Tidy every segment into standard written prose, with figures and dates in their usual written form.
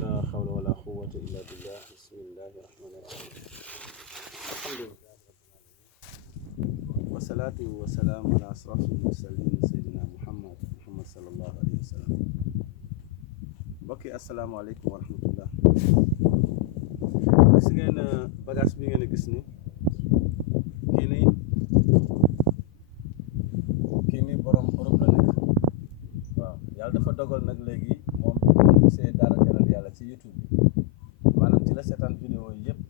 لا حول ولا قوة إلا بالله بسم الله الرحمن الرحيم الحمد لله رب العالمين والصلاة والسلام على أشرف المرسلين سيدنا محمد صلى الله عليه وسلم mbokki asalaamaaleykum wa rahmatullah gis ngeen bagage bi ngeen gis ni kii nii borom Europe la nekk waaw yàlla dafa dogal nag léegi moom mu gisee dara gënal yàlla ci YouTube bi maanaam ci la seetaan vidéo yi yëpp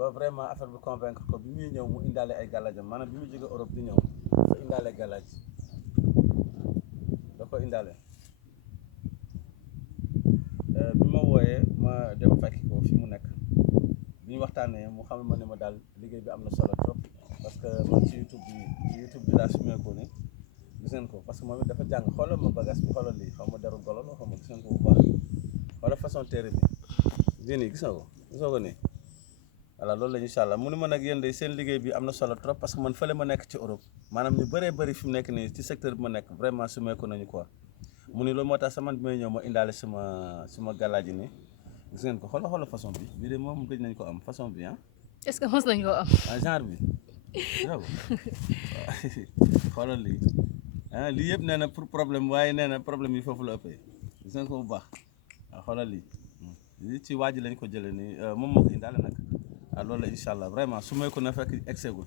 ba vraiment affaire bi convaincre ko bi muy ñëw mu indaale ay gàllaajam maanaam bi muy jóge Europe di ñëw dafa indaale gàllaaj da ko indaale bi ma wooyee ma dem fekk ko fi mu nekk bi ñu waxtaanee mu xamal ma ne ma daal liggéey bi am na solo trop parce que man ci YouTube bi laa sumee ko ni gis ngeen ko parce que moom it dafa jàng xoolal ma bagage bi xoolal lii xaw ma deru golo la xaw ma gis ngeen ko bu baax xoolal façon téere bi bii nii gis nga ko gisoo ko nii voilà loolu la incha allah mu ne ma nag yéen de seen liggéey bi am na solo trop parce que man fële ma nekk ci Europe maanaam ñu bëree bëri fi mu nekk nii ci secteur bi ma nekk vraiment sumee ko nañu quoi mu ni loolu moo tax sama bi may ñëw ma indaale suma gàllaaji ni gis ngeen ko xoolal façon bi bii de moom gëj nañ ko am façon bi ah. est-ce que mos nañ koo am. ah genre bi yow xoolal lii ah lii yëpp nee na pour problème waaye nee na problème yi foofu la ëppee gis ngeen ko bu baax waaw xoolal lii ci waa ji lañ ko jëlee nii moom moo ko indaale nag waaw loolu la incha allah vraiment su may ko na fekk egseegul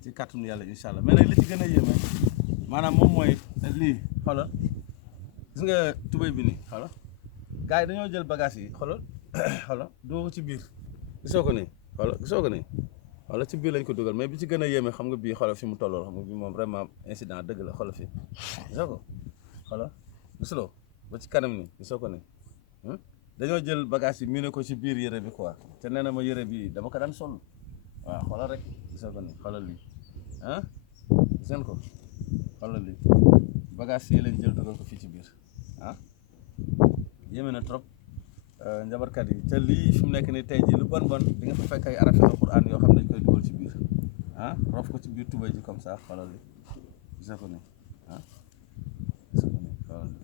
ci kàttanu yàlla incha allah mais nag li ci gën a yéeme maanaam moom mooy lii xoolal. gis nga tubéy bi nii xoolal gars yi dañoo jël bagage yi xoolal doo ci biir gisoo ko nii xoolal ci biir lañ ko dugal mais bi ci gën a yéeme xam nga bii xoolal fi mu tollool xam nga bii moom vraiment incident dëgg la xoolal fii gisoo ko xoolal gisuloo ba ci kanam nii gisoo ko nii dañoo jël bagage yi miine ko ci biir yére bi quoi te nee na ma yére bi dama ko daan sol waaw xoolal rek gisoo ko nii xoolal lii gis ngeen ko xoolal lii bagage yi lañ jël dugal ko fii ci biir yéeme na trop njabarkat yi te lii fi mu nekk nii tey jii lu bon di nga fa fekk ay arafi alquran yoo xam ne dañ koy dugal ci biir rof ko ci biir tubéy ji comme ça xoolal li gis ko ni gis ko ni xoolal li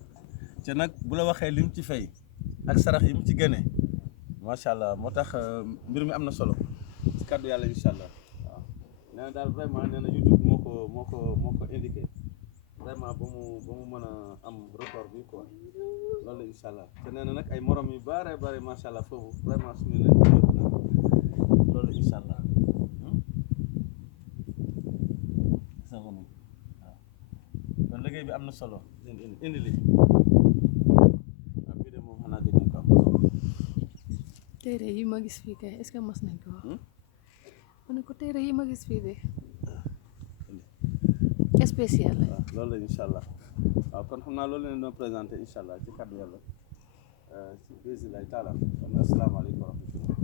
te nag bu la waxee lim ci fay ak sarax yi mu ci génne macha allah moo tax mbir mi am na solo ci kàddu yàlla incha allah waaw nee na daal vraiment nee na YouTube moo ko indiqué vraiment ba mu mën a am record bi quoi loolu la incha allah te nee na nag ay morom yu bare macha allah foofu vraiment suñu leen loolu la incha allah waaw kon liggéey bi am na solo indi lii waaw bii de moom xanaa gëj nañ ko am téere yi ma gis fii kay est-ce que mos nañ ko wax ma ne ko téere yi ma gis fii de spécial la waaw loolu la incha allah waaw kon xam naa loolu leen doon présenté incha allah ci kàddu yàlla ci président taala kon asalaamaaleykum wa rahmatullah